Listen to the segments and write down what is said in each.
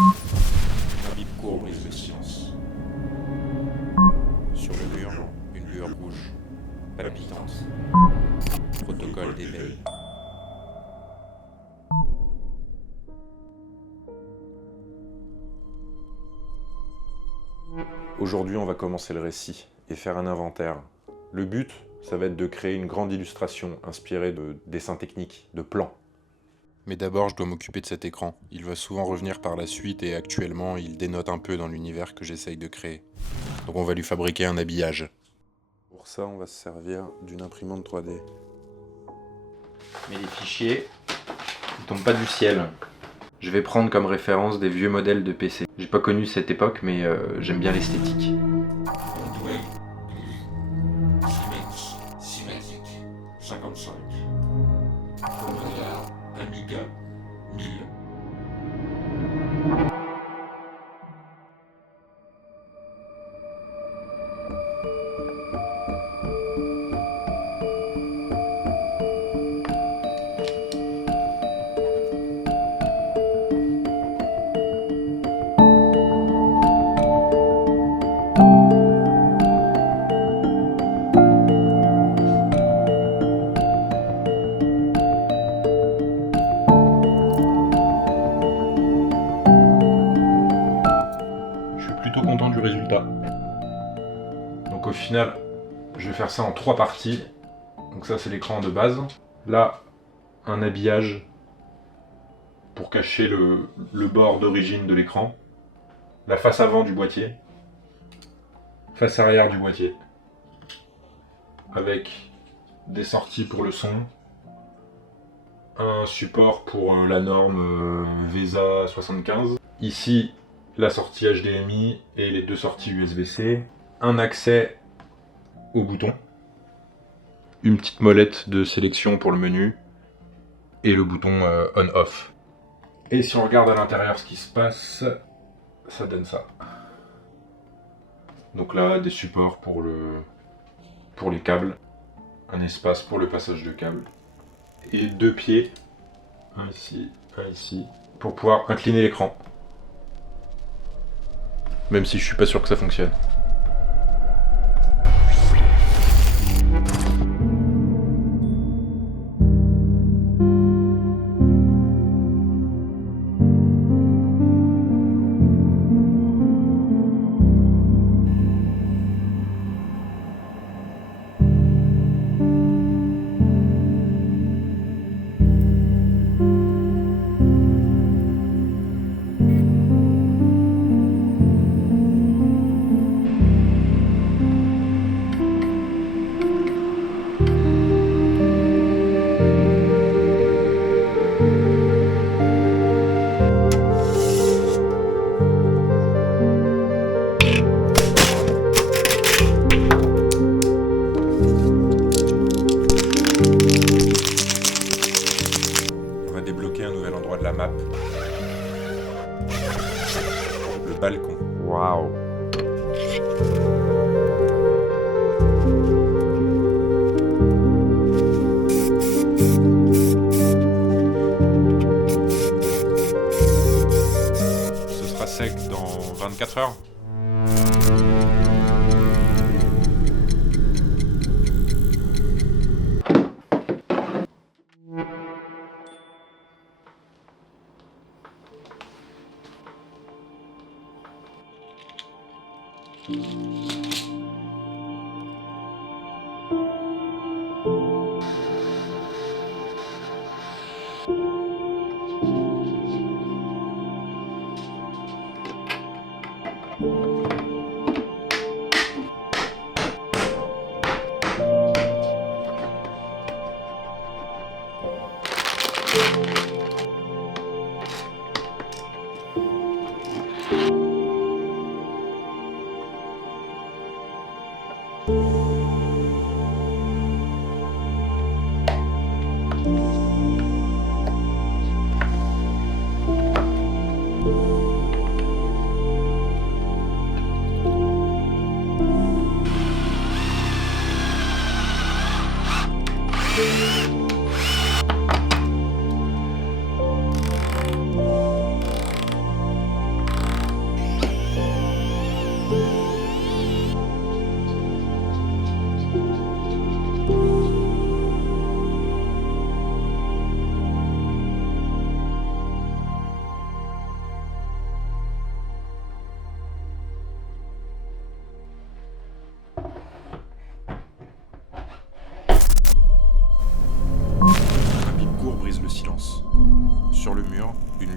Un bip court brise le silence. Sur le mur, une lueur rouge, palpitante. Protocole d'éveil. Aujourd'hui, on va commencer le récit et faire un inventaire. Le but, ça va être de créer une grande illustration inspirée de dessins techniques, de plans. Mais d'abord, je dois m'occuper de cet écran. Il va souvent revenir par la suite et actuellement, il dénote un peu dans l'univers que j'essaye de créer. Donc on va lui fabriquer un habillage. Pour ça, on va se servir d'une imprimante 3D. Mais les fichiers, ils tombent pas du ciel. Je vais prendre comme référence des vieux modèles de PC. J'ai pas connu cette époque, mais j'aime bien l'esthétique. Siemens, Cinématique, 55. Commodore, Amiga, 1000. Je suis plutôt content du résultat. Donc au final, je vais faire ça en 3 parties. Donc ça c'est l'écran de base. Là, un habillage pour cacher le bord d'origine de l'écran. La face avant du boîtier. Face arrière du boîtier. Avec des sorties pour le son. Un support pour la norme VESA 75. Ici, la sortie HDMI et les 2 sorties USB-C. Un accès au bouton. Une petite molette de sélection pour le menu. Et le bouton on-off. Et si on regarde à l'intérieur ce qui se passe, ça donne ça. Donc là, des supports pour les câbles. Un espace pour le passage de câbles. Et 2 pieds. Un ici. Pour pouvoir incliner l'écran. Même si je suis pas sûr que ça fonctionne. On va débloquer un nouvel endroit de la map. Le balcon. Waouh! Ce sera sec dans 24 heures.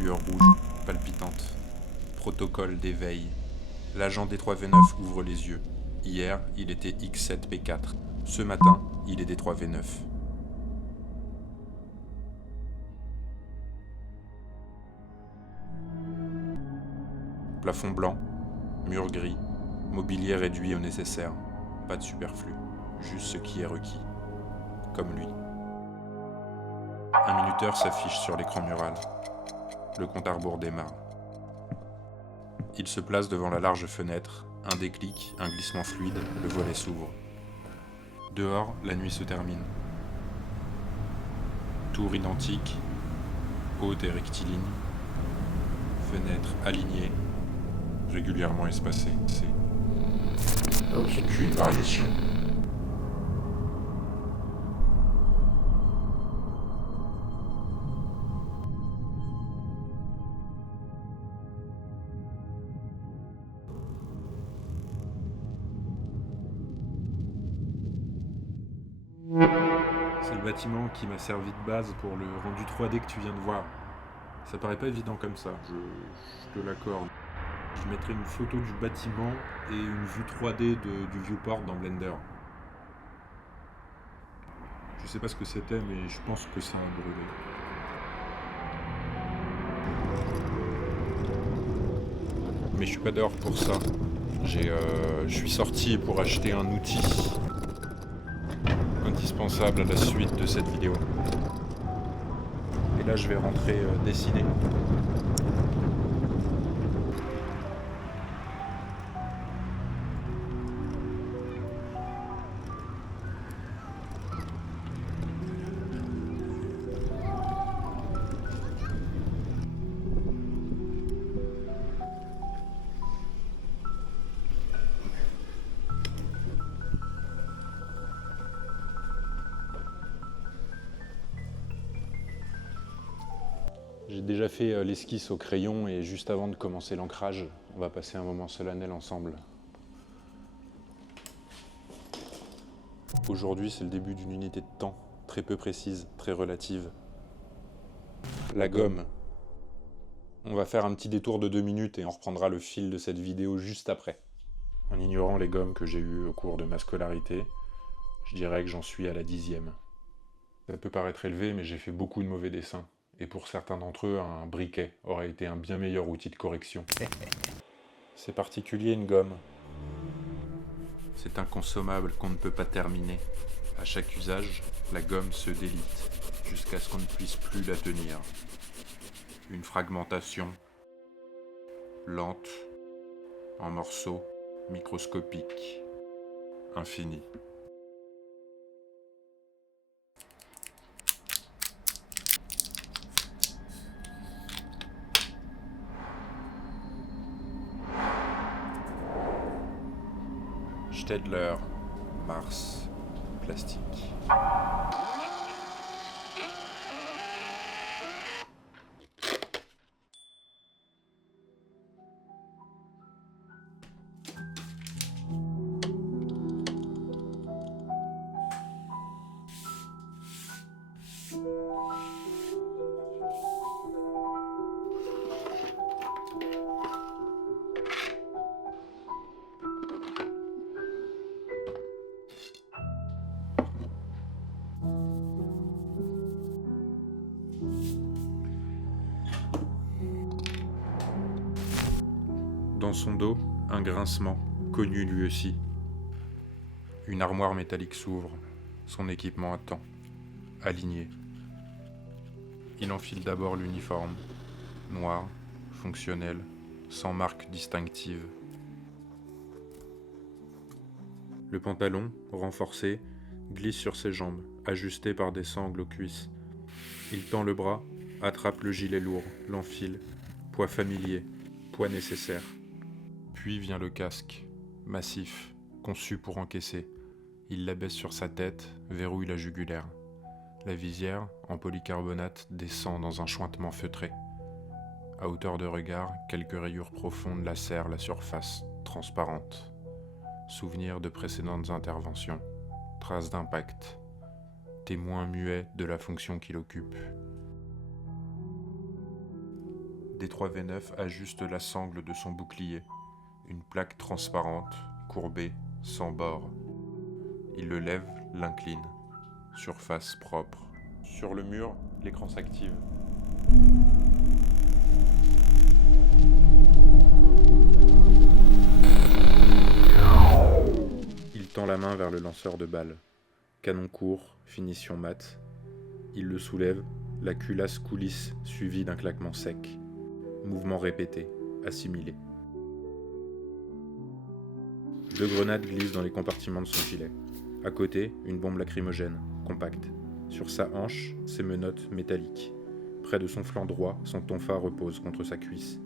lueur rouge, palpitante. Protocole d'éveil. L'agent D3V9 ouvre les yeux. Hier, il était X7P4. Ce matin, il est D3V9. Plafond blanc, mur gris, mobilier réduit au nécessaire. Pas de superflu, juste ce qui est requis. Comme lui. Un minuteur s'affiche sur l'écran mural. Le compte à rebours démarre. Il se place devant la large fenêtre. Un déclic, un glissement fluide, le volet s'ouvre. Dehors, la nuit se termine. Tour identique, haute et rectiligne. Fenêtre alignée, régulièrement espacée. Aucune variation. C'est le bâtiment qui m'a servi de base pour le rendu 3D que tu viens de voir. Ça paraît pas évident comme ça, je te l'accorde. Je mettrai une photo du bâtiment et une vue 3D du viewport dans Blender. Je sais pas ce que c'était, mais je pense que ça a brûlé. Mais je suis pas dehors pour ça. Je suis sorti pour acheter un outil indispensable à la suite de cette vidéo. Et là, je vais rentrer dessiner. J'ai déjà fait l'esquisse au crayon et juste avant de commencer l'ancrage, on va passer un moment solennel ensemble. Aujourd'hui, c'est le début d'une unité de temps, très peu précise, très relative. La gomme. On va faire un petit détour de 2 minutes et on reprendra le fil de cette vidéo juste après. En ignorant les gommes que j'ai eues au cours de ma scolarité, je dirais que j'en suis à la 10e. Ça peut paraître élevé, mais j'ai fait beaucoup de mauvais dessins. Et pour certains d'entre eux, un briquet aurait été un bien meilleur outil de correction. C'est particulier une gomme. C'est un consommable qu'on ne peut pas terminer. À chaque usage, la gomme se délite, jusqu'à ce qu'on ne puisse plus la tenir. Une fragmentation lente, en morceaux microscopiques, infinie. Stedler, Mars, plastique. Dans son dos, un grincement, connu lui aussi. Une armoire métallique s'ouvre, son équipement attend, aligné. Il enfile d'abord l'uniforme, noir, fonctionnel, sans marque distinctive. Le pantalon, renforcé, glisse sur ses jambes, ajusté par des sangles aux cuisses. Il tend le bras, attrape le gilet lourd, l'enfile, poids familier, poids nécessaire. Puis vient le casque, massif, conçu pour encaisser. Il l'abaisse sur sa tête, verrouille la jugulaire. La visière, en polycarbonate, descend dans un chointement feutré. À hauteur de regard, quelques rayures profondes lacèrent la surface, transparente. Souvenir de précédentes interventions, traces d'impact, témoin muet de la fonction qu'il occupe. D3V9 ajuste la sangle de son bouclier, une plaque transparente, courbée, sans bord. Il le lève, l'incline. Surface propre. Sur le mur, l'écran s'active. Il tend la main vers le lanceur de balles. Canon court, finition mat. Il le soulève, la culasse coulisse, suivie d'un claquement sec. Mouvement répété, assimilé. 2 grenades glissent dans les compartiments de son gilet. À côté, une bombe lacrymogène, compacte. Sur sa hanche, ses menottes métalliques. Près de son flanc droit, son tonfa repose contre sa cuisse.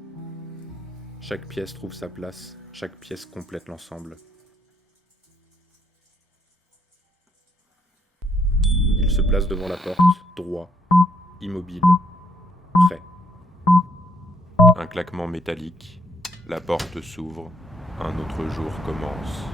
Chaque pièce trouve sa place, chaque pièce complète l'ensemble. Il se place devant la porte, droit, immobile, prêt. Un claquement métallique, la porte s'ouvre, un autre jour commence.